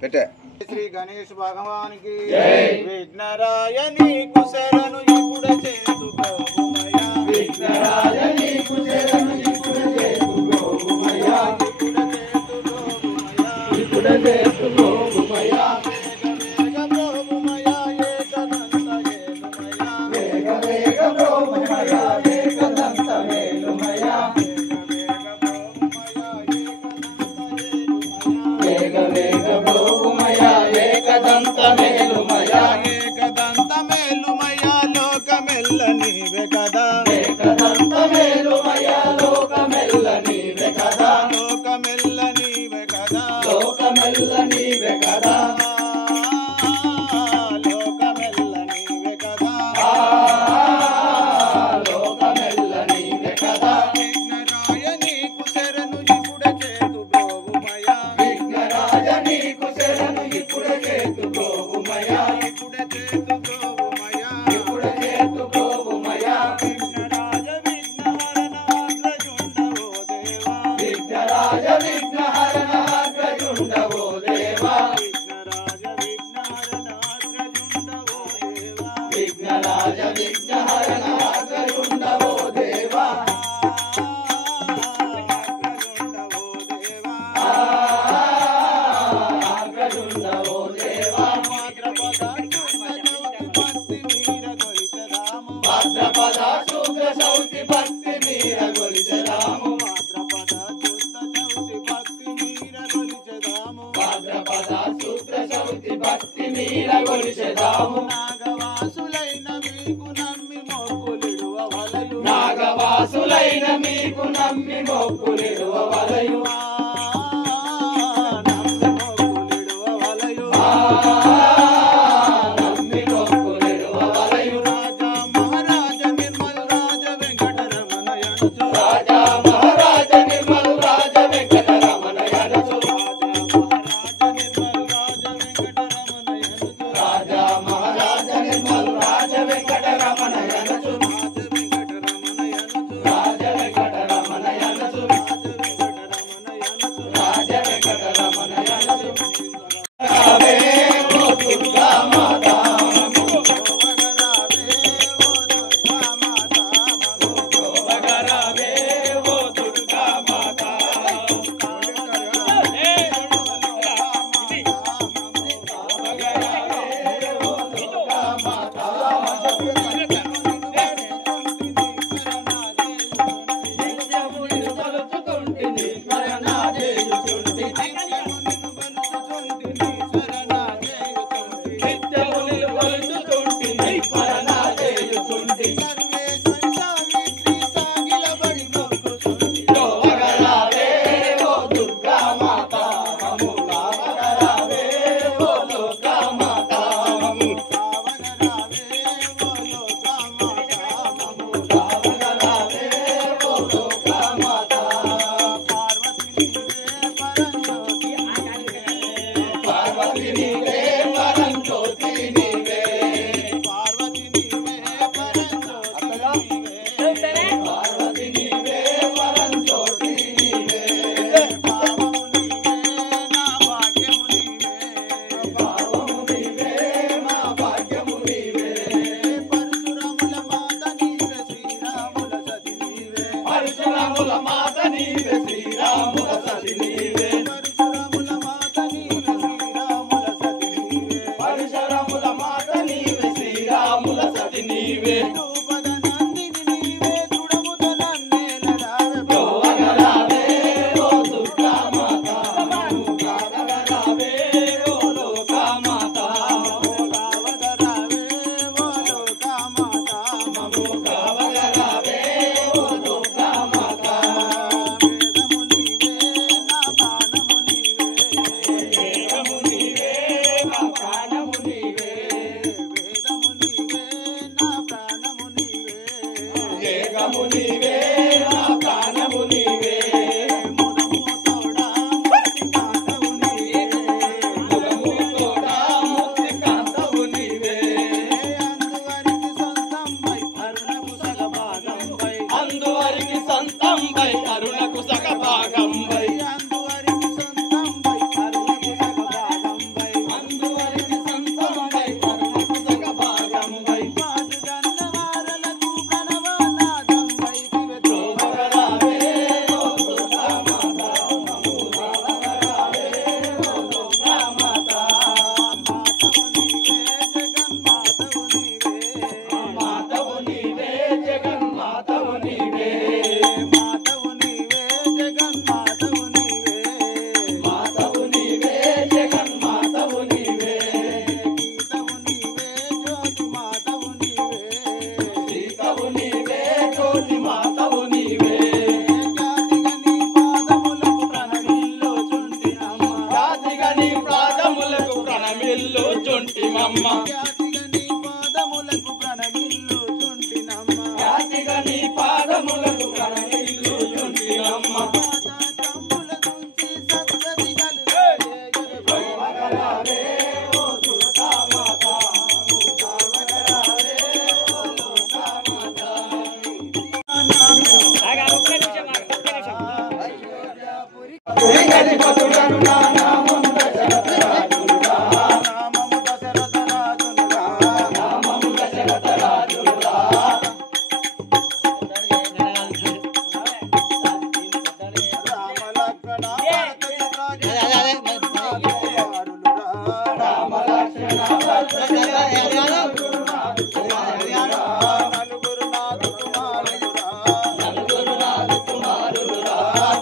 పెట్టే శ్రీ గణేష్ భగవాన్ కి విఘ్నరాయని కుశలను ఇప్పుడు చేతు గోమయా విఘ్నరాయని కుశలను ఇప్పుడు చేతు గోమయా ఇప్పుడు చేతు గోమయా వేగ గోమయా ఏకదంత హేనుమయా వేగ గోమయా ఏకదంత హేనుమయా ఏకదంత మేలుమయా లోకమెల్ల నీవే కదా ఏకదంత మేలుమయా లోకమెల్ల నీవే కదా లోకమెల్ల నీవే కదా లోకమెల్ల నీవే కదా లోకమెల్ల నీవే కదా లోకమెల్ల నీవే కదా విఘ్నరాయని కుశరను ఇప్పుడు చేతు గోవుమయా విఘ్నరాయని కుశరను ఇప్పుడు చేతు గోవుమయా ఇప్పుడు చేతు గోవుమయా ఇప్పుడు చేతు గోవుమయా విఘ్నరాజ విఘ్నహరణ అగ్రజుండవో దేవా విఘ్నరాజ విఘ్నహరణ అగ్రజుండవో దేవా విఘ్నరాజ విఘ్నహరణ అగ్రజుండవో దేవా విఘ్నరాజ విఘ్నహరణ అగ్రజుండవో దేవా భాద్రపద శుద్ధ చౌతి భక్తి మీర గొలిచెదాము భాద్రపద శుద్ధ చౌతి భక్తి మీర గొలిచెదాము భాద్రపద శుద్ధ చౌతి భక్తి మీర గొలిచెదాము నాగవాసులైన మీకు నమ్మి మొక్కులిడువ వలయు నాగవాసులైన మీకు నమ్మి మొక్కులిడువ వలయు నమ్మి మొక్కులిడువ వలయు రాజా మహారాజ నిర్మల్ రాజ వెంకటరమణయనుచు రాజా మహారాజ నిర్మల్ రాజ వెంకటరమణయనుచు రాజ వెంకటరమణయనుచు రాజ వెంకటరమణయనుచు ప్రణమిల్లు చుంటిమమ్మ జాతిగా నీ పాదములకు ప్రణమిల్లు చుంటినమ్మ జాతిగా నీ పాదములకు ప్రణమిల్లు చుంటినమ్మ కంపుల నుంచి సత్కరి మగరావే ఓ దుర్గా మాత మగరావే ఓ దుర్గా మాత పురిగది పతుడను నా నామము దశరథ రాజులురా నామము దశరథ రాజునురా నామము దశరథ రాజులురా రామ లక్ష్మణ భరత శత్రుఘ్న కుమారులురా రామ లక్ష్మణ భరత నలుగురు నాదు కుమారులురా నలుగురు నాదు కుమారులురా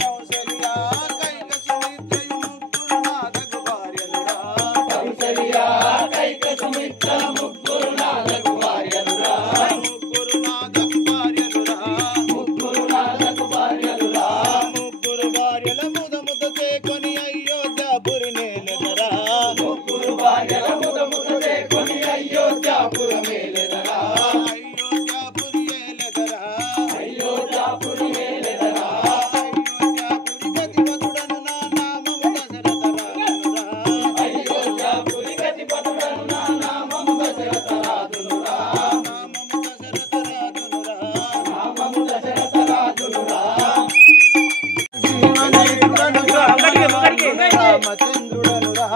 కౌసల్య కైక సుమిత్రయు ముగ్గురు నాదగు భార్యలురా కౌసల్య కైక సుమిత్ర ముగ్గురు నాదగు భార్యలురా ముగ్గురు నాదగు భార్యలురా ముగ్గురు నాదగు భార్యలురా ముగ్గురు భార్యల ముద ముద చేకొని అయోధ్యాపురి నేలెదరా ముగ్గురు భార్యల ముద ముద చేకొని అయోధ్యాపురమేలెదరా అయోధ్యాపురి ఏలెదరా అయోధ్యాపురి మేలెదరా అయోధ్యాపురి గతిపతుడను నా నామము దశరథ రాజునురా అయోధ్యాపురి గతిపతుడను నా నామము దశరథ రాజులురా నామము దశరథ రాజునురా నామము దశరథ రాజులురా జీవనేత్రుడను రామచంద్రుడనురా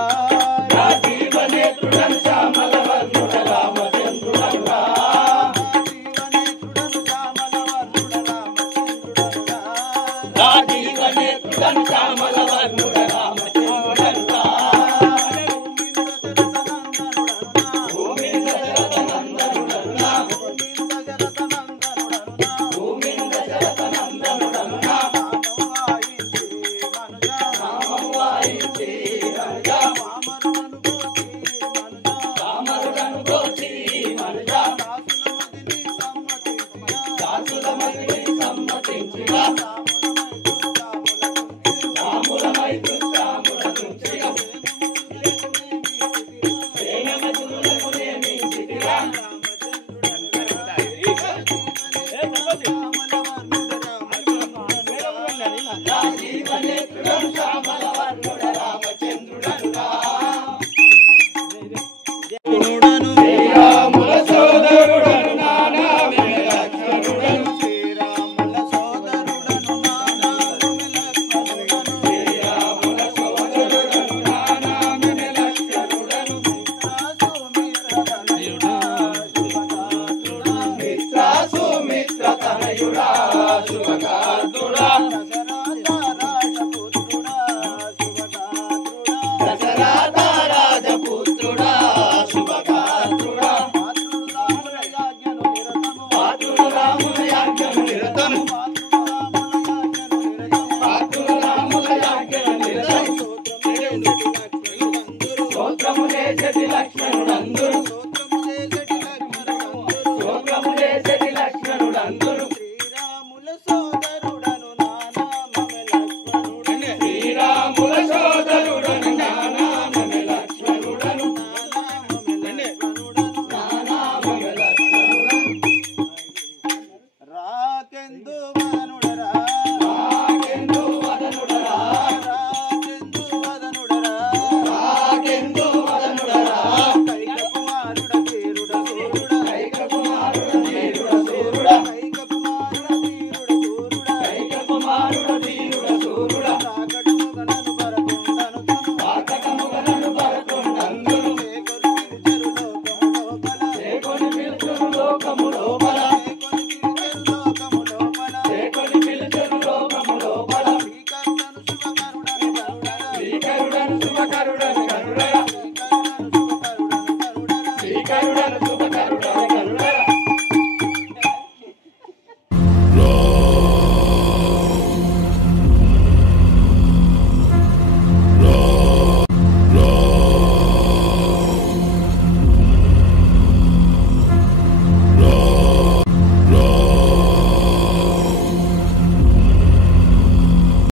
రాజీవనేత్రుడను శ్యామల వర్ణుడ రామచంద్రుడనురా జీవనేత్రుడను శ్యామల వర్ణుడ రామచంద్రుడనురా రాజీవనేత్రుడను శ్యామల వర్ణుడ రామచంద్రుడనురా భూమిని దశరథ నందనుడనురా భూమిని దశరథ నందనుడనురా నామము వాయించి మనుజా రామరుడను గోచి మనుజా దాసుల మదిని సమ్మతించిగా రాములమై దుష్టాముల తుంచిగా ప్రేమతులకు నియమించితిరా రాజీవనేత్రుడను శ్యామల వర్ణుడ రామచంద్రుడనురా శ్రీరాముల సోదరుడను నా నామే లక్ష్మణుడను శ్రీరాముల సోదరుడను నా నామే లక్ష్మణుడను మిత్ర తనయుడా శుభగాత్రుడా దశరథ రాజపుత్రుడా శుభగాత్రుడా పాత్రుడు రాముల యాజ్ఞను నిరతము పాత్రుడు రాముల యాజ్ఞను నిరతము స్తోత్రములే జటి లక్ష్మణుడందురు స్తోత్రములే జటి లక్ష్మణుడందురు శ్రీరాముల సోదరుడను శ్రీరాముల సోదరుడను నా నామమే లక్ష్మణుడను నా నామమే లక్ష్మణుడను రాకెందు వదనుడరా రాకెందు వదనుడరా రాకెందు వదనుడరా రాకెందు వదనుడరా కైక కుమారుడ తీరుడ సూరుడ కైక కుమారుడ ధీరుడ సూరుడ కైక కుమారుడ తీరుడ సూరుడ కైక కుమారుడ ధీరుడ సూరుడ రాకటము గణను పరకుండను తను వాకటముగలను పరకొండందును చేకొని పిలుచెరు లోకము లోపల చేకొని పిలుచును లోకము లోపల చేకొని పిలుచెరు లోకము లోపల చేకొని పిలుచును లోకము లోపల శ్రీకర్తను శుభకరుడను గరుడరా శ్రీకరుడను శుభకరుడను